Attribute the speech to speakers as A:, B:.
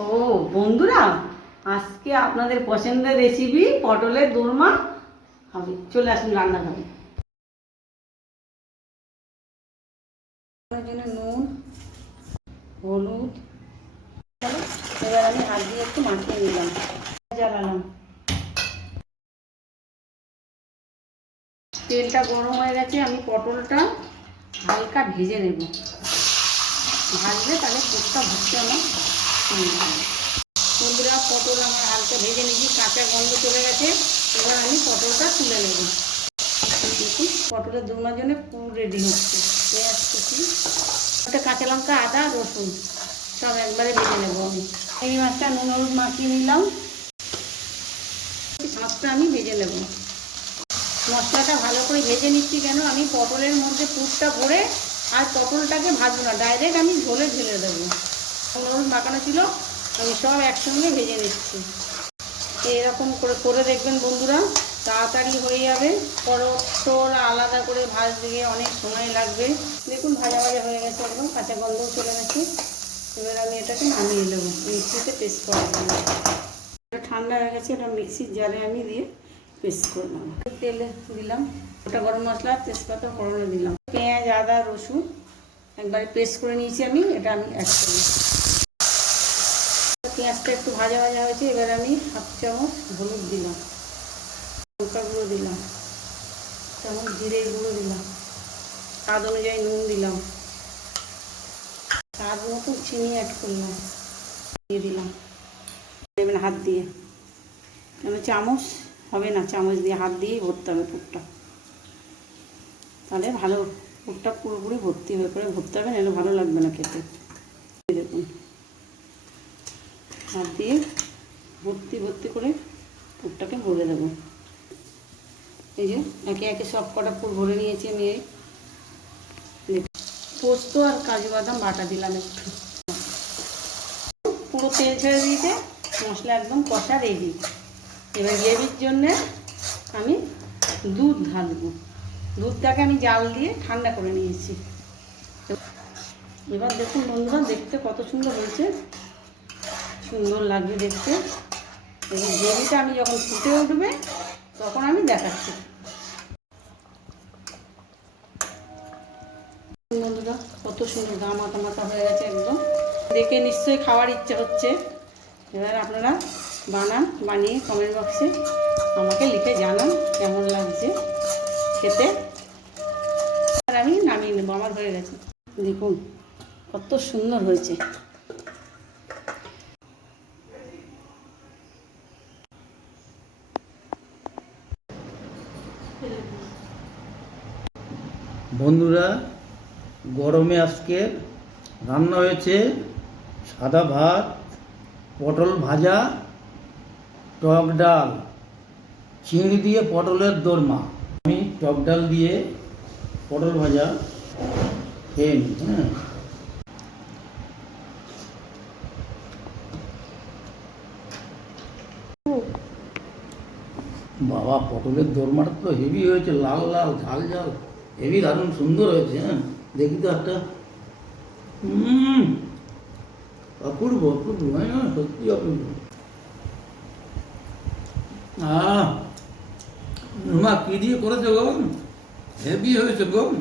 A: ও, বন্ধুরা, আজকে আপনাদের পছন্দের রেসিপি পটলের দোরমা হবে। চলে আসুন রান্না হবে জন্য নুন হলুদ, এবার আমি হাত দিয়ে একটু মাখিয়ে নিলাম। জ্বালালাম। তেলটা গরম হয়ে গেছে, আমি পটলটা হালকা ভেজে নেব। ভাজলে তাহলে পুরটা ভুটতে আমার সুন্দর হবে। বন্ধুরা, পটল আমার হালকা ভেজে নিয়েছি, কাঁচা গন্ধ চলে গেছে। এবার আমি পটলটা তুলে নেব। দেখুন, পটলের দোলনার জন্য পুরো রেডি হচ্ছে। পেঁয়াজ কুচি একটা কাঁচা লঙ্কা, আদা, রসুন, সব একবারে ভেজে নেব আমি। এই মাছটা নুন, হলুদ মাখিয়ে নিলাম। মাছটা আমি ভেজে নেব। মশলাটা ভালো করে ভেজে নিচ্ছি কেন? আমি পটলের মধ্যে পুরটা ভরে আর পটলটাকে ভাজবো না। ডাইরেক্ট আমি ঝোলে ঢেলে দেবো। হলুদ মাখানো ছিল, আমি সব একসঙ্গে ভেজে নিচ্ছি। এরকম করে করে দেখবেন বন্ধুরা, তাড়াতাড়ি হয়ে যাবে। পটল আলাদা করে ভাজতে গিয়ে অনেক সময় লাগবে। দেখুন, ভাজা ভাজা হয়ে গেছে একদম, কাঁচা গন্ধও চলে গেছে। এবার আমি এটাকে নামিয়ে নেব, মিক্সিতে পেস্ট করে দেবো এটা ঠান্ডা হয়ে গেছে, এটা মিক্সির জারে আমি দিয়ে পেস্ট করলাম তেলে দিলাম ওটা গরম মশলা, তেজপাতা ফোড়নে দিলাম। পেঁয়াজ, আদা, রসুন একবারে পেস্ট করে নিয়েছি আমি, এটা আমি অ্যাড করি পেঁয়াজটা একটু ভাজা ভাজা হয়েছে, এবার আমি হাফ চামচ হলুদ দিলাম, লঙ্কা গুঁড়ো দিলাম চামচ জিরে গুঁড়ো দিলাম, স্বাদ অনুযায়ী নুন দিলাম, স্বাদ মতো চিনি অ্যাড করলাম, দিয়ে দিলাম দেবেন হাত দিয়ে। কেন চামচ হবে না, চামচ দিয়ে হাত দিয়েই ভরতে হবে পুরটা। তাহলে ভালো পুরটা পুরোপুরি ভর্তি হয়ে পরে ভরতে হবে, নাহলে ভালো লাগবে না খেতে এই দেখুন হাত দিয়ে ভর্তি ভর্তি করে পুরটাকে ভরে দেবো। এই যে একে একে সব কটা পুর ভরে নিয়েছি আমি এই। পোস্ত আর কাজু বাদাম বাটা দিলাম একটু। পুরো তেল ছেড়ে দিয়েছে, মশলা একদম কষা রেডি এবার গ্রেভির জন্যে আমি দুধ ঢালবো। দুধটাকে আমি জাল দিয়ে ঠান্ডা করে নিয়েছি। এবার দেখুন বন্ধুরা, দেখতে কত সুন্দর হয়েছে। সুন্দর লাগবে দেখতে। এবার গ্রেভিটা আমি যখন ফুটে উঠবে, তখন আমি দেখাচ্ছি। বন্ধুরা, কত সুন্দর গা মাথা মাথা হয়ে গেছে একদম। দেখে নিশ্চয়ই খাওয়ার ইচ্ছে হচ্ছে। এবার আপনারা বানান, বানিয়ে কমেন্ট বক্সে আমাকে লিখে জানান কেমন লাগছে খেতে। আমি নামিয়ে নেব, আমার হয়ে গেছে। দেখুন, কত সুন্দর হয়েছে।
B: বন্ধুরা, গরমে আজকে রান্না হয়েছে সাদা ভাত, পটল ভাজা, টক ডাল। চিংড়ি দিয়ে পটলের দোরমা। আমি টক ডাল দিয়ে পটল ভাজা খেয়ে নিই হ্যাঁ। বাবা, পটলের দোরমাটা তো হেভি হয়েছে, লাল লাল, ঝাল ঝাল। হেভি দারুণ, সুন্দর হয়েছে হ্যাঁ? দেখি তো একটা। অপূর্ব অপূর্ব হ্যাঁ সত্যি অপূর্ব। আহ রুমা কি দিয়ে করেছে গো? হেভি হয়েছে গো।